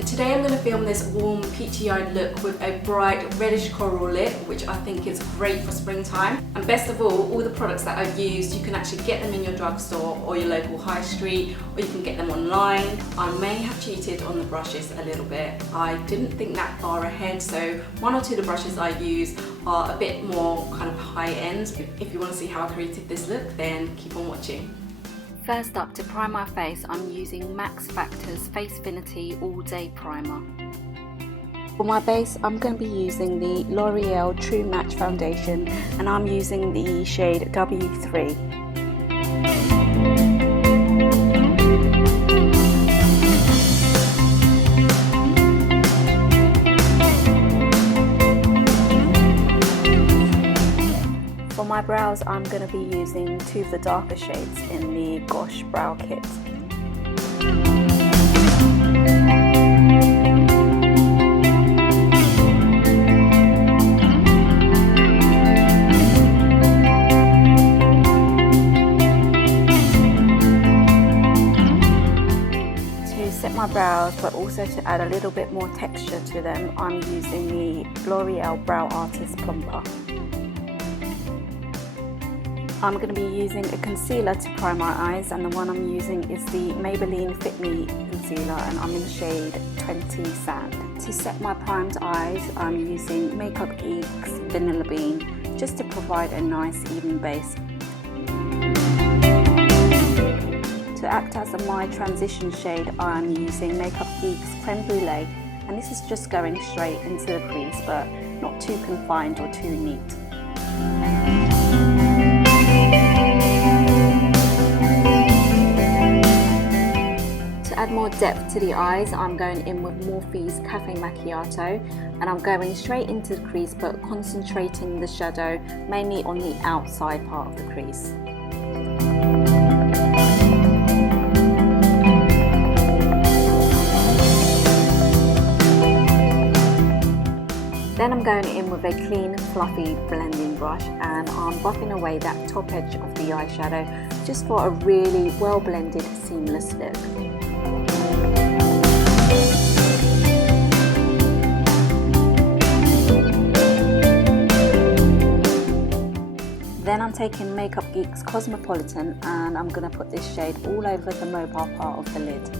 Today I'm going to film this warm peachy-eyed look with a bright reddish coral lip, which I think is great for springtime. And best of all the products that I've used, you can actually get them in your drugstore or your local high street, or you can get them online. I may have cheated on the brushes a little bit. I didn't think that far ahead, so one or two of the brushes I use are a bit more kind of high end. If you want to see how I created this look, then keep on watching. First up, to prime my face, I'm using Max Factor's Face Finity All Day Primer. For my base, I'm going to be using the L'Oreal True Match Foundation, and I'm using the shade W3. For my brows, I'm going to be using two of the darker shades in the Gosh Brow Kit. To set my brows, but also to add a little bit more texture to them, I'm using the L'Oreal Brow Artist Plumper. I'm going to be using a concealer to prime my eyes, and the one I'm using is the Maybelline Fit Me Concealer, and I'm in the shade 20 Sand. To set my primed eyes, I'm using Makeup Geek's Vanilla Bean, just to provide a nice even base. To act as my transition shade, I'm using Makeup Geek's Creme Brulee, and this is just going straight into the crease, but not too confined or too neat. To add more depth to the eyes, I'm going in with Morphe's Cafe Macchiato, and I'm going straight into the crease but concentrating the shadow mainly on the outside part of the crease. Then I'm going in with a clean, fluffy blending brush, and I'm buffing away that top edge of the eyeshadow just for a really well blended, seamless look. Then I'm taking Makeup Geek's Cosmopolitan, and I'm going to put this shade all over the mobile part of the lid.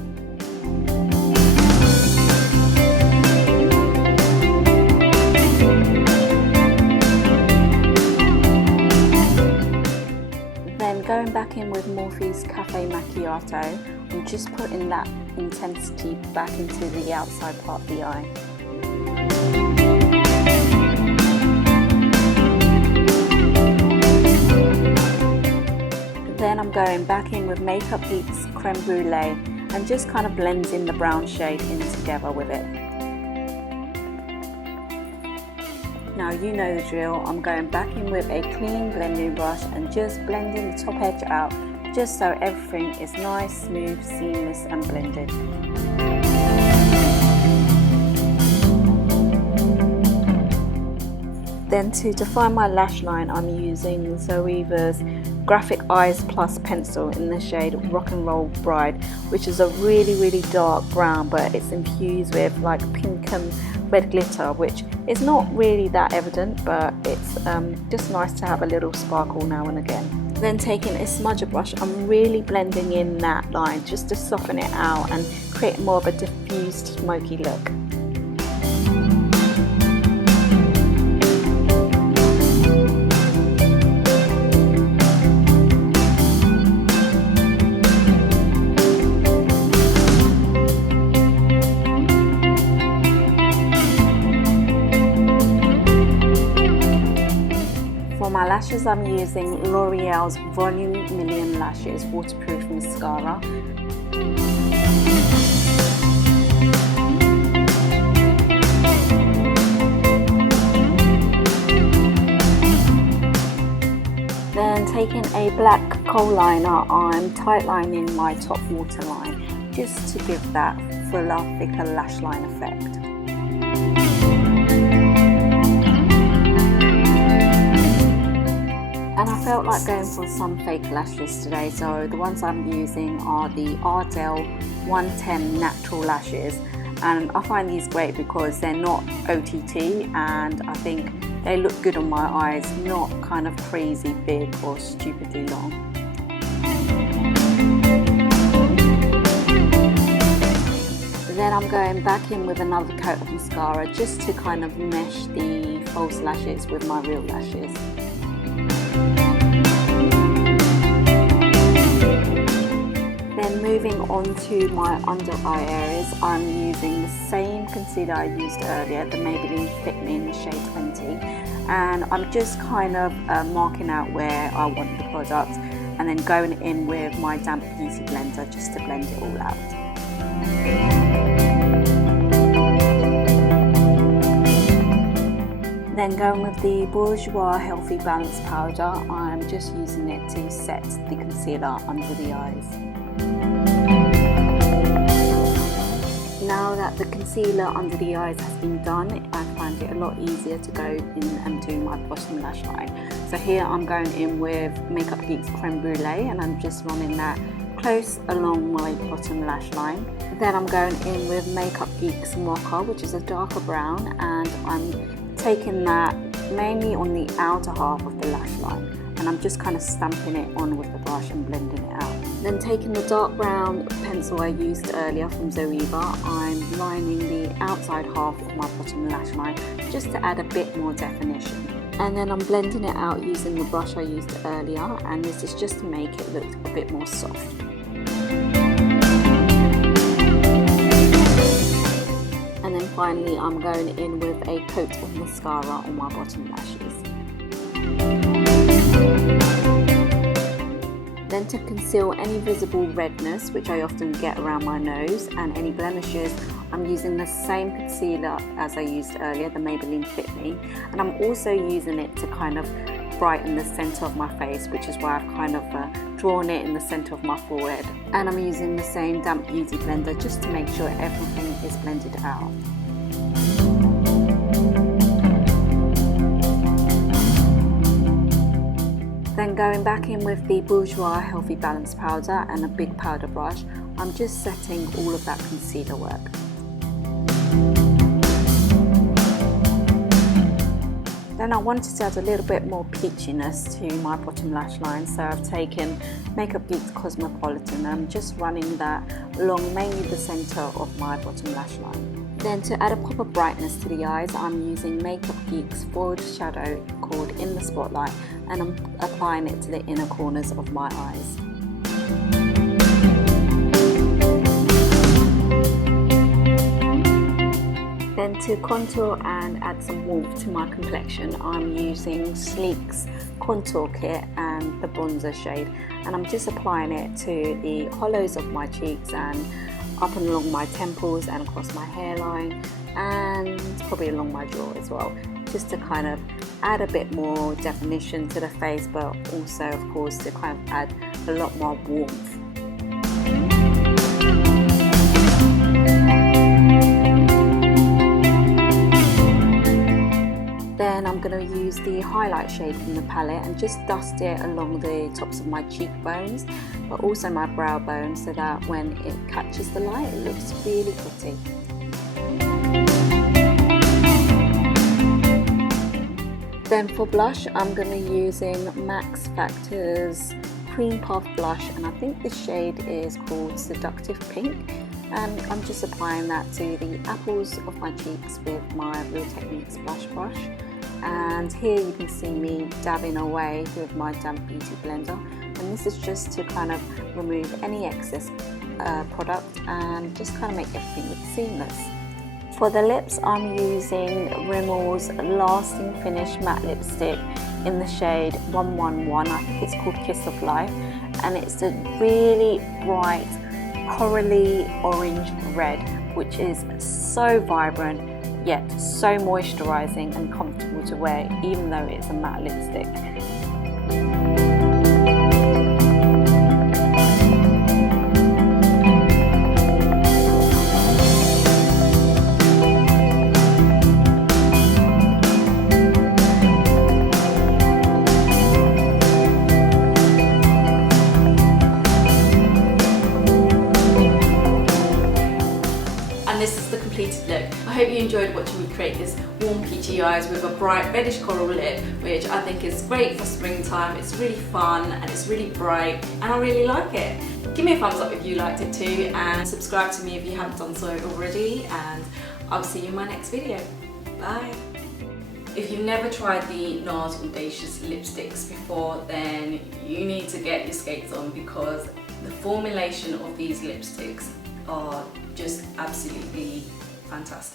Then going back in with Morphe's Cafe Macchiato, I'm just putting that intensity back into the outside part of the eye. Then I'm going back in with Makeup Geek's Creme Brulee and just kind of blending the brown shade in together with it. Now you know the drill, I'm going back in with a clean blending brush and just blending the top edge out, just so everything is nice, smooth, seamless and blended. Then to define my lash line, I'm using Zoeva's Graphic Eyes Plus pencil in the shade Rock and Roll Bride, which is a really dark brown, but it's infused with like pink and red glitter, which is not really that evident, but it's just nice to have a little sparkle now and again. Then taking a smudger brush, I'm really blending in that line just to soften it out and create more of a diffused smoky look. For my lashes, I'm using L'Oreal's Volume Million Lashes Waterproof Mascara. Then taking a black kohl liner, I'm tightlining my top waterline just to give that fuller, thicker lash line effect. And I felt like going for some fake lashes today, so the ones I'm using are the Ardell 110 Natural Lashes, and I find these great because they're not OTT, and I think they look good on my eyes, not kind of crazy big or stupidly long. Then I'm going back in with another coat of mascara just to kind of mesh the false lashes with my real lashes. Then moving on to my under eye areas, I'm using the same concealer I used earlier, the Maybelline Fit Me in the shade 20, and I'm just kind of marking out where I want the product and then going in with my damp beauty blender just to blend it all out. Then going with the Bourjois Healthy Balance Powder, I'm just using it to set the concealer under the eyes. Now that the concealer under the eyes has been done, I find it a lot easier to go in and do my bottom lash line. So here I'm going in with Makeup Geek's Creme Brulee, and I'm just running that close along my bottom lash line. Then I'm going in with Makeup Geek's Mocha, which is a darker brown, and I'm taking that mainly on the outer half of the lash line, and I'm just kind of stamping it on with the brush and blending it out. Then taking the dark brown pencil I used earlier from Zoeva, I'm lining the outside half of my bottom lash line just to add a bit more definition. And then I'm blending it out using the brush I used earlier, and this is just to make it look a bit more soft. And then finally I'm going in with a coat of mascara on my bottom lashes. Then to conceal any visible redness, which I often get around my nose, and any blemishes, I'm using the same concealer as I used earlier, the Maybelline Fit Me, and I'm also using it to kind of brighten the centre of my face, which is why I've kind of drawn it in the centre of my forehead. And I'm using the same damp beauty blender just to make sure everything is blended out. Then going back in with the Bourjois Healthy Balance Powder and a big powder brush, I'm just setting all of that concealer work. Then I wanted to add a little bit more peachiness to my bottom lash line, so I've taken Makeup Geek's Cosmopolitan and I'm just running that along mainly the centre of my bottom lash line. Then to add a pop of brightness to the eyes, I'm using Makeup Geek's foiled shadow called In the Spotlight, and I'm applying it to the inner corners of my eyes. Then to contour and add some warmth to my complexion, I'm using Sleek's contour kit and the bronzer shade, and I'm just applying it to the hollows of my cheeks and up and along my temples and across my hairline and probably along my jaw as well, just to kind of add a bit more definition to the face, but also of course to kind of add a lot more warmth. Then I'm going to use the highlight shade from the palette and just dust it along the tops of my cheekbones, but also my brow bone, so that when it catches the light it looks really pretty. Then for blush, I'm going to be using Max Factor's Cream Puff Blush, and I think the shade is called Seductive Pink, and I'm just applying that to the apples of my cheeks with my Real Techniques blush brush. And here you can see me dabbing away with my damp beauty blender, and this is just to kind of remove any excess product and just kind of make everything look seamless. For the lips, I'm using Rimmel's Lasting Finish Matte Lipstick in the shade 111, I think it's called Kiss of Life, and it's a really bright corally orange red, which is so vibrant yet so moisturising and comfortable to wear even though it's a matte lipstick. enjoyed watching me create this warm peachy eyes with a bright reddish coral lip, which I think is great for springtime. It's really fun and it's really bright and I really like it. Give me a thumbs up if you liked it too, and subscribe to me if you haven't done so already, and I'll see you in my next video. Bye! If you've never tried the NARS Audacious lipsticks before, then you need to get your skates on, because the formulation of these lipsticks are just absolutely fantastic.